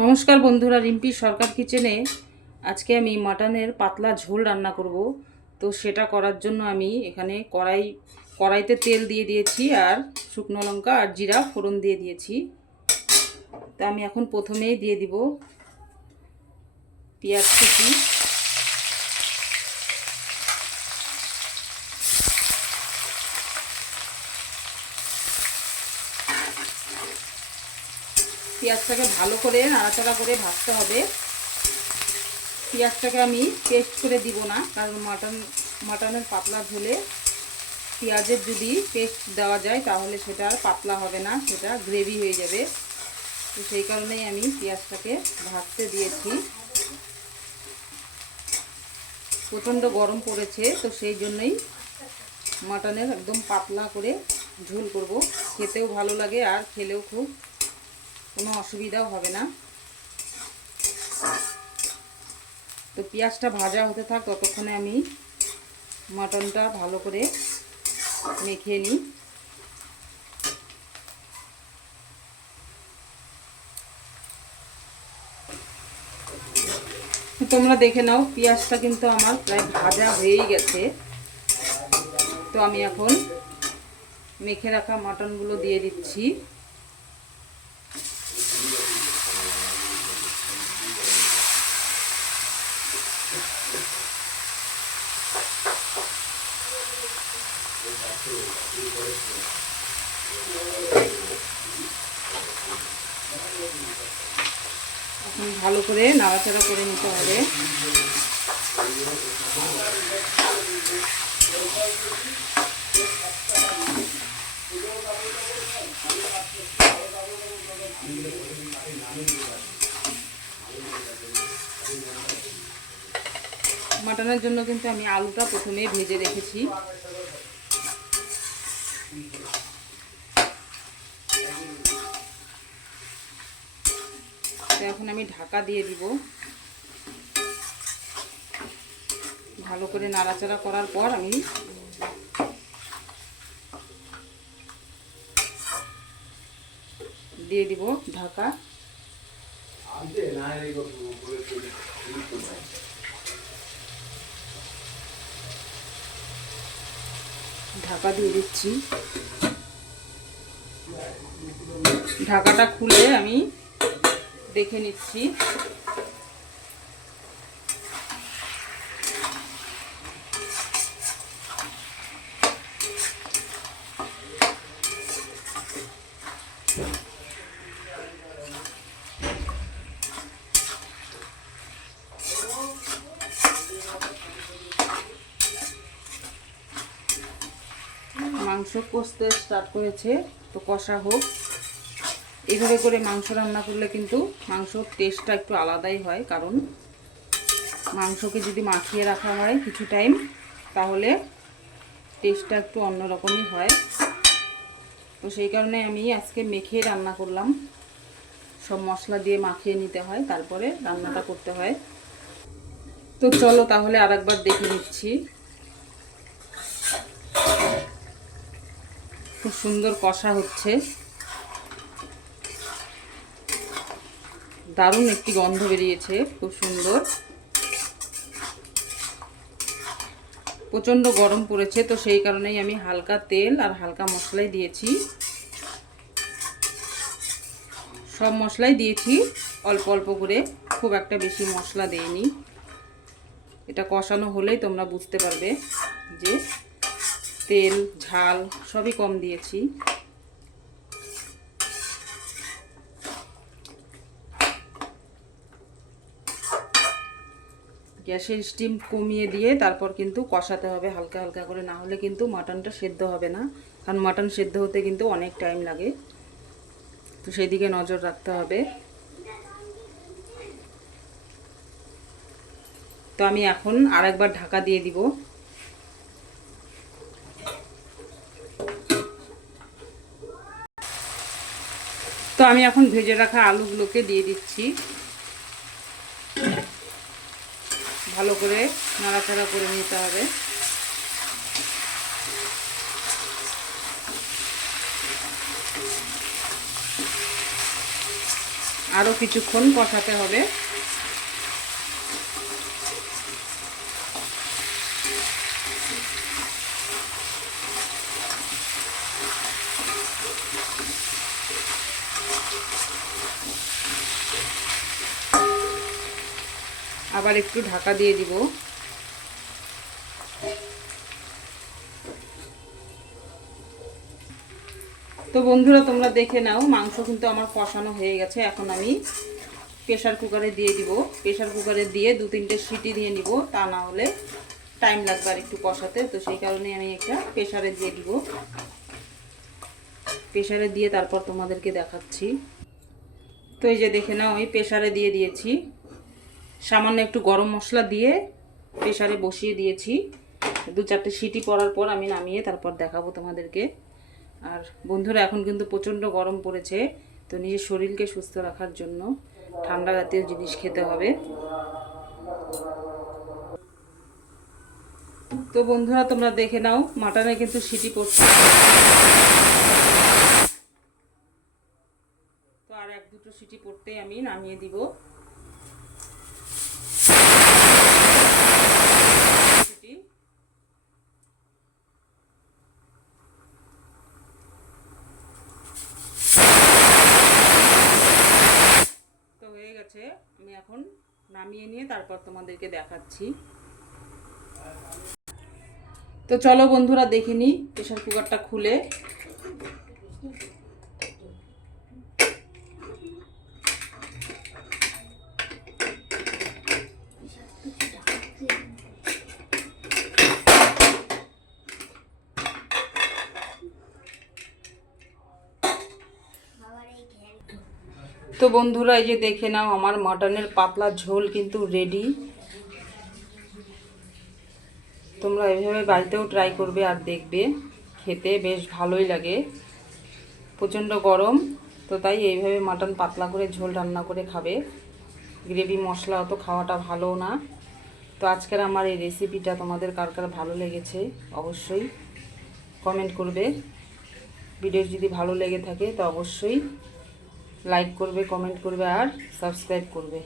নমস্কার বন্ধুরা, রিম্পির সরকার কিচেনে আজকে আমি মাটনের পাতলা ঝোল রান্না করব। তো সেটা করার জন্য আমি এখানে কড়াইতে তেল দিয়ে দিয়েছি আর শুকনো লঙ্কা আর জিরা ফোড়ন দিয়ে দিয়েছি। তো আমি এখন প্রথমেই দিয়ে দিব পেঁয়াজ কুচি। পেঁয়াজটাকে ভালো করে নাড়াচাড়া করে ভাজতে হবে। পেঁয়াজটাকে আমি পেস্ট করে দিব না, কারণ মাটনের পাতলা ঝোলে পেঁয়াজের যদি পেস্ট দেওয়া যায় তাহলে সেটা আর পাতলা হবে না, সেটা গ্রেভি হয়ে যাবে। তো সেই কারণেই আমি পেঁয়াজটাকে ভাজতে দিয়েছি। প্রচণ্ড গরম পড়েছে, তো সেই জন্যই মাটনের একদম পাতলা করে ঝোল করব। খেতেও ভালো লাগে আর খেলেও খুব কোনো অসুবিধাও হবে না। তো পেঁয়াজটা ভাজা হতে থাক, ততক্ষণে আমি মাটনটা ভালো করে মেখে নিই। তোমরা দেখে নাও, পেঁয়াজটা কিন্তু আমার প্রায় ভাজা হয়েই গেছে। তো আমি এখন মেখে রাখা মাটনগুলো দিয়ে দিচ্ছি। এখন ভালো করে নাড়াচাড়া করে নিতে হবে। মাটনের জন্য কিন্তু আমি আলুটা প্রথমে ভেজে রেখেছি। তো এখন আমি ঢাকা দিয়ে দিব। ভালো করে নাড়াচাড়া করার পর আমি দিয়ে দিব ঢাকা। ঢাকা দিয়ে দিচ্ছি। ঢাকাটা খুলে আমি দেখে নিচ্ছি। মাংস কষতে স্টার্ট করেছে, তো কষা হোক। এইভাবে করে মাংস রান্না করলে কিন্তু মাংসর টেস্টটা একটু আলাদাই হয়, কারণ মাংসকে যদি মাখিয়ে রাখা হয় কিছু টাইম, তাহলে টেস্টটা একটু অন্যরকমই হয়। তো সেই কারণে আমি আজকে মেখে রান্না করলাম। সব মশলা দিয়ে মাখিয়ে নিতে হয়, তারপরে রান্নাটা করতে হয়। তো চলো তাহলে আরেকবার দেখে নিচ্ছি। খুব সুন্দর কষা হচ্ছে, দারুণ একটি গন্ধ বেরিয়েছে, খুব সুন্দর। প্রচণ্ড গরম পড়েছে, তো সেই কারণেই আমি হালকা তেল আর হালকা মশলাই দিয়েছি। সব মশলাই দিয়েছি অল্প অল্প করে, খুব একটা বেশি মশলা দেইনি। এটা কষানো হলেই তোমরা বুঝতে পারবে যে তেল ঝাল সবই কম দিয়েছি। গ্যাসের স্টিম কমিয়ে দিয়ে তারপর কিন্তু কষাতে হবে হালকা হালকা করে, না হলে কিন্তু মাটনটা সেদ্ধ হবে না। কারণ মাটন সেদ্ধ হতে কিন্তু অনেক টাইম লাগে, তো সেই দিকে নজর রাখতে হবে। তো আমি এখন আরেকবার ঢাকা দিয়ে দিব। তো আমি এখন ভেজে রাখা আলুগুলোকে দিয়ে দিচ্ছি। ভালো করে নাড়াচাড়া করে নিতে হবে। আরও কিছুক্ষণ কষাতে হবে। আবার একটু ঢাকা দিয়ে দিব। তো বন্ধুরা তোমরা দেখে নাও, মাংস কিন্তু আমার কষানো হয়ে গেছে। এখন আমি প্রেসার কুকারে দিয়ে দিব। প্রেসার কুকারে দিয়ে 2-3টে সিটি দিয়ে নিব, তা না হলে টাইম লাগবে আর একটু কষাতে। তো সেই কারণে আমি একটা প্রেসারে দিয়ে দিব। প্রেসারে দিয়ে তারপর তোমাদেরকে দেখাচ্ছি। তো এই যে দেখে নাও, ওই প্রেসারে দিয়ে দিয়েছি। সামান্য একটু গরম মশলা দিয়ে প্রেসারে বসিয়ে দিয়েছি। 2-4টে সিটি পড়ার পর আমি নামিয়ে তারপর দেখাবো তোমাদেরকে। আর বন্ধুরা এখন কিন্তু প্রচণ্ড গরম পড়েছে, তো নিজের শরীরকে সুস্থ রাখার জন্য ঠান্ডা জাতীয় জিনিস খেতে হবে। তো বন্ধুরা তোমরা দেখে নাও, মাটনে কিন্তু সিটি পড়ছে। তো আর 1-2টো সিটি পড়তেই আমি নামিয়ে দিব। তো হয়ে গেছে, আমি এখন নামিয়ে নিয়ে তারপর তোমাদেরকে দেখাচ্ছি। তো চলো বন্ধুরা দেখে নিই প্রেসার কুকারটা খুলে। তো বন্ধুরা এই যে দেখে নাও, আমার মাটনের পাতলা ঝোল কিন্তু রেডি। তোমরা এভাবে বাড়িতেও ট্রাই করবে আর দেখবে, খেতে বেশ ভালোই লাগে। প্রচণ্ড গরম, তো তাই এইভাবে মাটন পাতলা করে ঝোল রান্না করে খাবে। গ্রেভি মশলা অত খাওয়াটা ভালো না। তো আজকের আমার এই রেসিপিটা তোমাদের কার কার ভালো লেগেছে অবশ্যই কমেন্ট করবে। ভিডিও যদি ভালো লেগে থাকে তো অবশ্যই লাইক করবে, কমেন্ট করবে আর সাবস্ক্রাইব করবে।